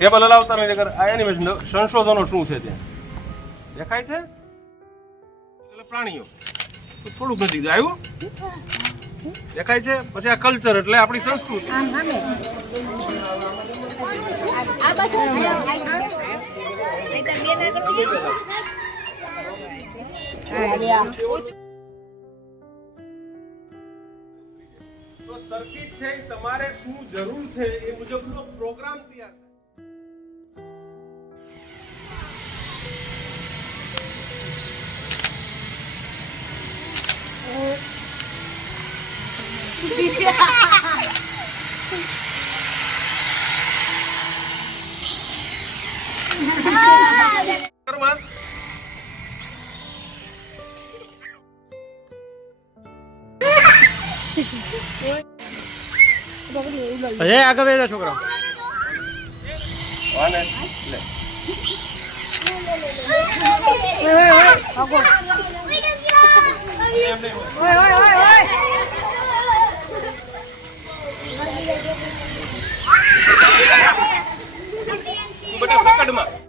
table હલાવતા નહીં નકર આ એનિમેશન સંશોધનો શું છે ત્યાં દેખાય છે એટલે પ્રાણીઓ થોડુંક નજીક આવ્યું દેખાય છે પછી આ કલ્ચર એટલે આપણી સંસ્કૃતિ તો સર્કિટ છે તમારે શું જરૂર છે એ મુજબનો પ્રોગ્રામ તૈયાર અજય આગળ બેસા છોકરા વાને લે